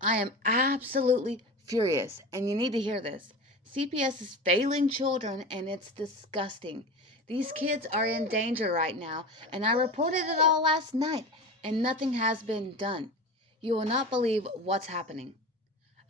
I am absolutely furious, and you need to hear this. CPS is failing children, and it's disgusting. These kids are in danger right now, and I reported it all last night, and nothing has been done. You will not believe what's happening.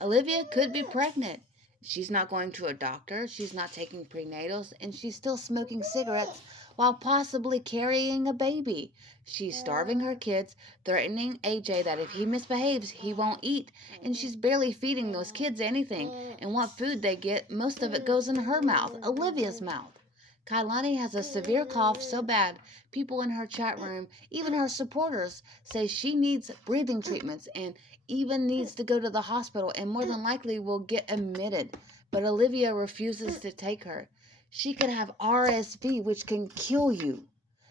Olivia could be pregnant. She's not going to a doctor, she's not taking prenatals, and she's still smoking cigarettes while possibly carrying a baby. She's starving her kids, threatening AJ that if he misbehaves, he won't eat, and she's barely feeding those kids anything. And what food they get, most of it goes in her mouth, Olivia's mouth. Kailani has a severe cough so bad, people in her chat room, even her supporters, say she needs breathing treatments and even needs to go to the hospital and more than likely will get admitted. But Olivia refuses to take her. She could have RSV, which can kill you.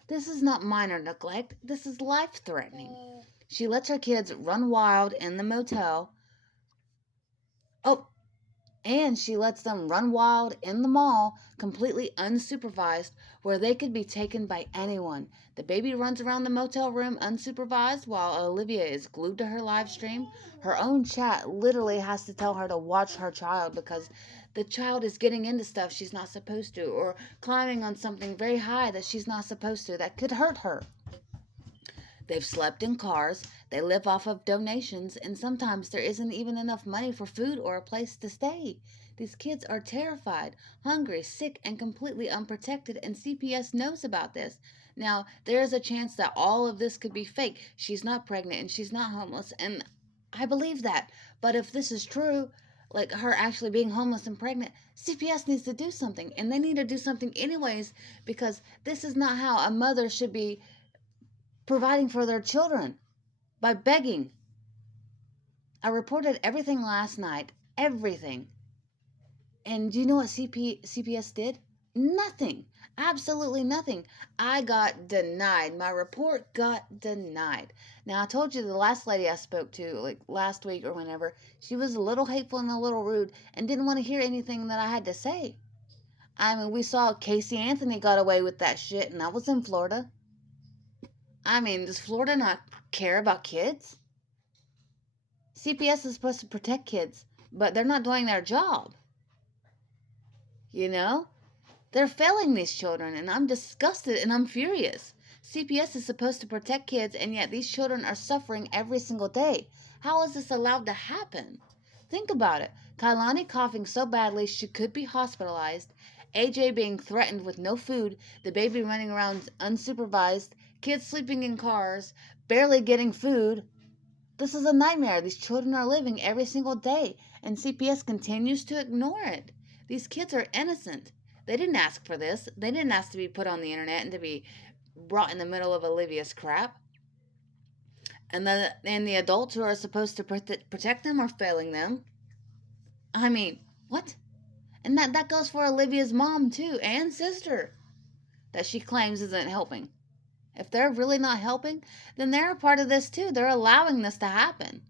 This is not minor neglect, this is life threatening. She lets her kids run wild in the motel. Oh, and she lets them run wild in the mall, completely unsupervised, where they could be taken by anyone. The baby runs around the motel room unsupervised while Olivia is glued to her live stream. Her own chat literally has to tell her to watch her child because the child is getting into stuff she's not supposed to, or climbing on something very high that she's not supposed to that could hurt her. They've slept in cars, they live off of donations, and sometimes there isn't even enough money for food or a place to stay. These kids are terrified, hungry, sick, and completely unprotected, and CPS knows about this. Now, there is a chance that all of this could be fake. She's not pregnant and she's not homeless, and I believe that. But if this is true, like her actually being homeless and pregnant, CPS needs to do something, and they need to do something anyways because this is not how a mother should be providing for their children by begging. I reported everything last night, everything. And do you know what CPS did? Nothing. Absolutely nothing. I got denied. My report got denied. Now, I told you the last lady I spoke to, like last week or whenever, she was a little hateful and a little rude and didn't want to hear anything that I had to say. I mean, we saw Casey Anthony got away with that shit, and that was in Florida. I mean, does Florida not care about kids? CPS is supposed to protect kids, but they're not doing their job. You know? They're failing these children, and I'm disgusted and I'm furious. CPS is supposed to protect kids, and yet these children are suffering every single day. How is this allowed to happen? Think about it. Kailani coughing so badly she could be hospitalized, AJ being threatened with no food, the baby running around unsupervised, kids sleeping in cars, barely getting food. This is a nightmare these children are living every single day, and CPS continues to ignore it. These kids are innocent. They didn't ask for this. They didn't ask to be put on the internet and to be brought in the middle of Olivia's crap. And the adults who are supposed to protect them are failing them. I mean, what? And that goes for Olivia's mom too and sister that she claims isn't helping. If they're really not helping, then they're a part of this too. They're allowing this to happen.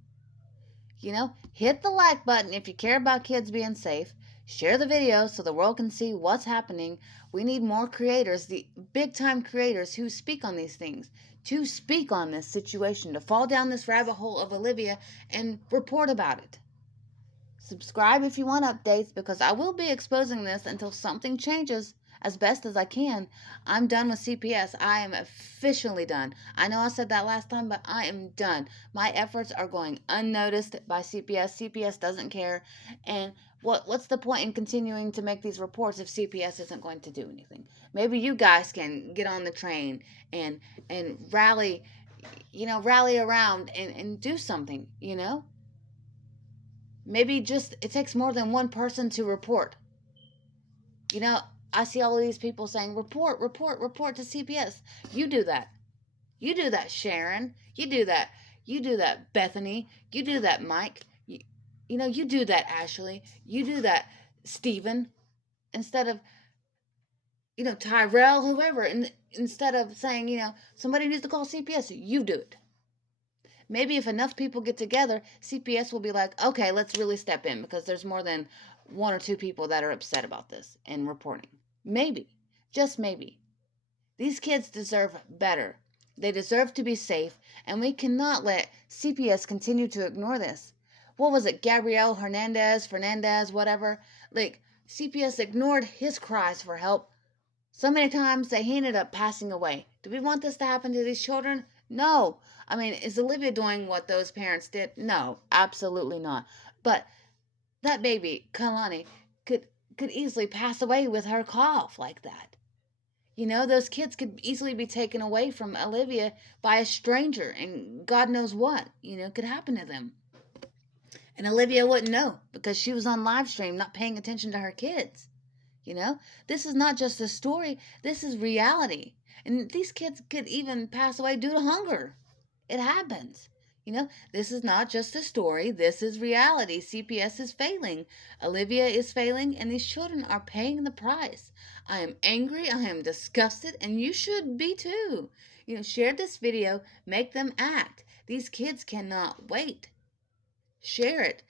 Hit the like button if you care about kids being safe. Share the video so the world can see what's happening. We need more creators, the big time creators who speak on these things, to speak on this situation, to fall down this rabbit hole of Olivia and report about it. Subscribe if you want updates because I will be exposing this until something changes as best as I can. I'm done with CPS. I am officially done. I know I said that last time, but I am done. My efforts are going unnoticed by CPS. CPS doesn't care. And what's the point in continuing to make these reports if CPS isn't going to do anything? Maybe you guys can get on the train and rally around and do something. Maybe just it takes more than one person to report. You know, I see all of these people saying, report, report, report to CPS. You do that. You do that, Sharon. You do that. You do that, Bethany. You do that, Mike. You do that, Ashley. You do that, Stephen. Instead of, Tyrell, whoever. And instead of saying, somebody needs to call CPS, you do it. Maybe if enough people get together, CPS will be like, okay, let's really step in because there's more than one or two people that are upset about this and reporting. Maybe, just maybe. These kids deserve better. They deserve to be safe, and we cannot let CPS continue to ignore this. what was it, Gabriel Fernandez, whatever. Like, CPS ignored his cries for help so many times they ended up passing away. Do we want this to happen to these children? No. I mean, is Olivia doing what those parents did? No, absolutely not. But that baby, Kalani, could could easily pass away with her cough like that. Those kids could easily be taken away from Olivia by a stranger, and God knows what, could happen to them. And Olivia wouldn't know because she was on live stream, not paying attention to her kids. You know, this is not just a story, this is reality. And these kids could even pass away due to hunger. It happens. This is not just a story, this is reality. CPS is failing, Olivia is failing, and these children are paying the price. I am angry, I am disgusted, and you should be too. Share this video, make them act. These kids cannot wait. Share it.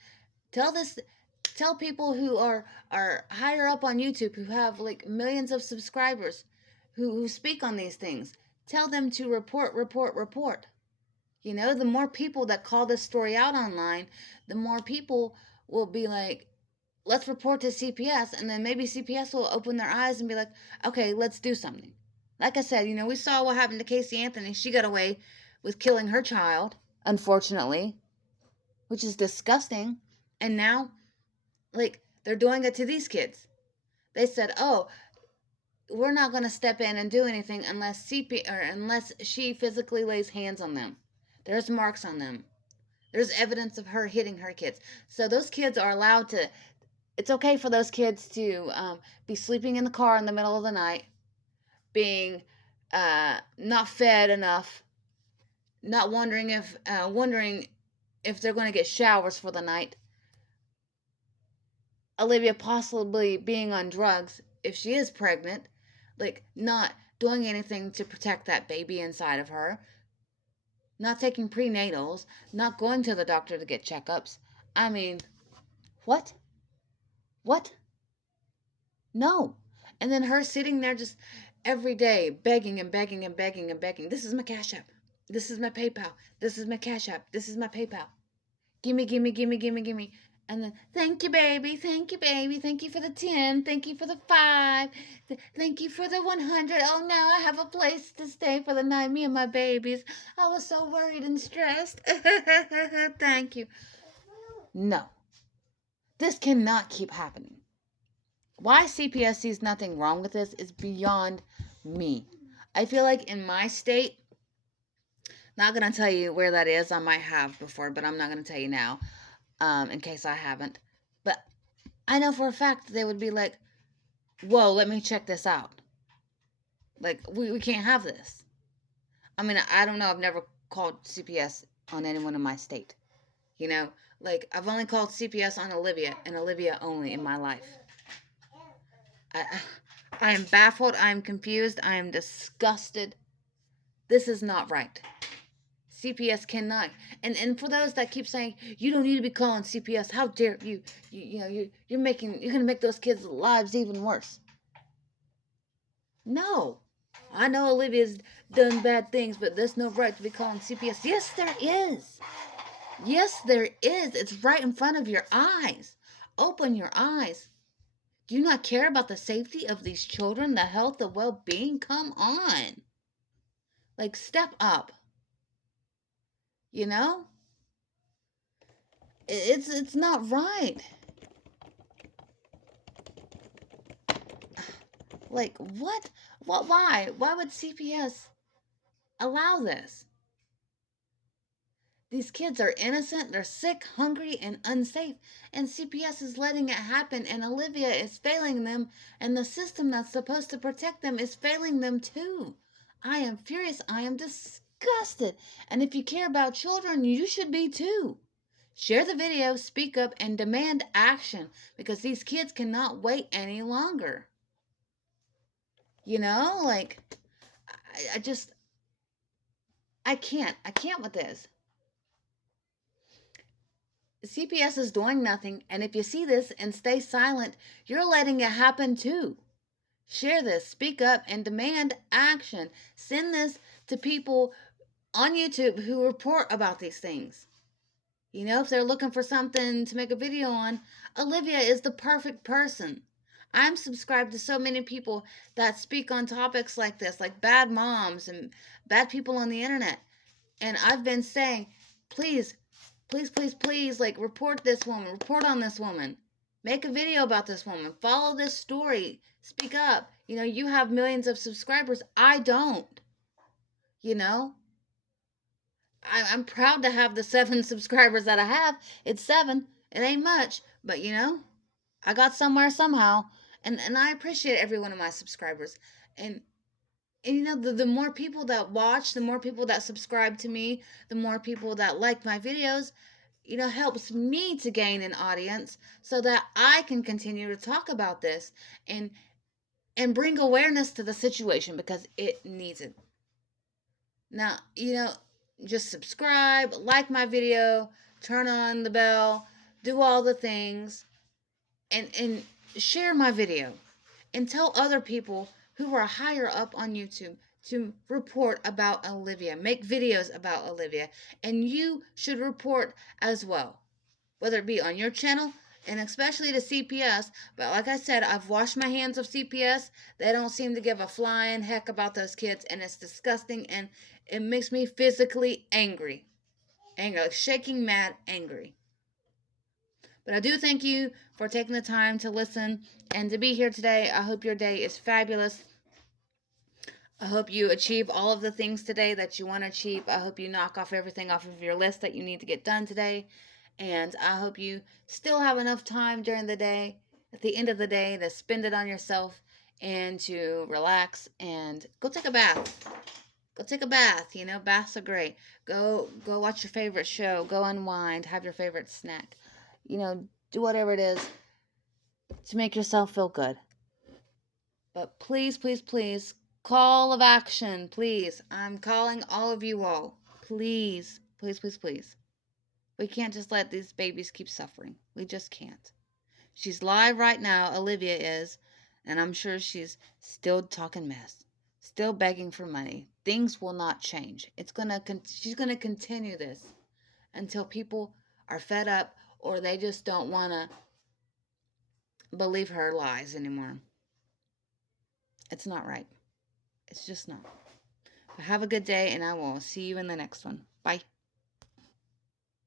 Tell this tell people who are higher up on YouTube, who have like millions of subscribers, who speak on these things. Tell them to report. The more people that call this story out online, the more people will be like, let's report to CPS, and then maybe CPS will open their eyes and be like, okay, let's do something. Like I said, we saw what happened to Casey Anthony. She got away with killing her child, unfortunately, which is disgusting. And now, like, they're doing it to these kids. They said, "Oh, we're not going to step in and do anything unless she physically lays hands on them. There's marks on them. There's evidence of her hitting her kids." So those kids are allowed to. It's okay for those kids to be sleeping in the car in the middle of the night, being not fed enough, not wondering if they're going to get showers for the night. Olivia possibly being on drugs if she is pregnant, like not doing anything to protect that baby inside of her, not taking prenatals, not going to the doctor to get checkups. I mean, what? What? No. And then her sitting there just every day begging and begging and begging and begging. This is my Cash App. This is my PayPal. This is my Cash App. This is my PayPal. Gimme, gimme, gimme, gimme, gimme. And then, thank you, baby. Thank you, baby. Thank you for the 10. Thank you for the 5. Thank you for the 100. Oh, now I have a place to stay for the night. Me and my babies. I was so worried and stressed. Thank you. No. This cannot keep happening. Why CPS sees nothing wrong with this is beyond me. I feel like in my state, not going to tell you where that is. I might have before, but I'm not going to tell you now. In case I haven't. But I know for a fact they would be like, whoa, let me check this out. Like, we can't have this. I mean, I don't know. I've never called CPS on anyone in my state. Like, I've only called CPS on Olivia, and Olivia only in my life. I am baffled. I am confused. I am disgusted. This is not right. CPS cannot. And for those that keep saying you don't need to be calling CPS, how dare you? You're gonna make those kids' lives even worse. No, I know Olivia's done bad things, but there's no right to be calling CPS. Yes, there is. Yes, there is. It's right in front of your eyes. Open your eyes. Do you not care about the safety of these children, the health, the well-being? Come on. Like, step up. It's not right. Like, what? Why would CPS allow this? These kids are innocent, they're sick, hungry, and unsafe, and CPS is letting it happen, and Olivia is failing them, and the system that's supposed to protect them is failing them too. I am furious. I am disgusted. And if you care about children, you should be too. Share the video, speak up, and demand action because these kids cannot wait any longer. Like, I can't with this. CPS is doing nothing, and if you see this and stay silent, you're letting it happen too. Share this, speak up, and demand action. Send this to people on YouTube who report about these things. If they're looking for something to make a video on, Olivia is the perfect person. I'm subscribed to so many people that speak on topics like this, like bad moms and bad people on the internet. And I've been saying, please, please, please, please, like report this woman, report on this woman, make a video about this woman, follow this story, speak up. You have millions of subscribers. I don't. You know, I'm proud to have the 7 subscribers that I have. It's 7. It ain't much, but I got somewhere somehow, and I appreciate every one of my subscribers. And the more people that watch, the more people that subscribe to me, the more people that like my videos, helps me to gain an audience so that I can continue to talk about this and bring awareness to the situation because it needs it. Now, just subscribe, like my video, turn on the bell, do all the things, and share my video and tell other people who are higher up on YouTube to report about Olivia, make videos about Olivia, and you should report as well, whether it be on your channel and especially to CPS. But like I said, I've washed my hands of CPS. They don't seem to give a flying heck about those kids, and it's disgusting, and it makes me physically angry. Angry, like shaking mad angry. But I do thank you for taking the time to listen and to be here today. I hope your day is fabulous. I hope you achieve all of the things today that you want to achieve. I hope you knock off everything off of your list that you need to get done today. And I hope you still have enough time during the day, at the end of the day, to spend it on yourself and to relax and go take a bath. Go take a bath. Baths are great. Go watch your favorite show. Go unwind. Have your favorite snack. Do whatever it is to make yourself feel good. But please, please, please, call of action, please. I'm calling all of you all. Please, please, please, please. We can't just let these babies keep suffering. We just can't. She's live right now, Olivia is, and I'm sure she's still talking mess, still begging for money. Things will not change. She's gonna continue this until people are fed up or they just don't want to believe her lies anymore. It's not right. It's just not. Have a good day, and I will see you in the next one. Bye.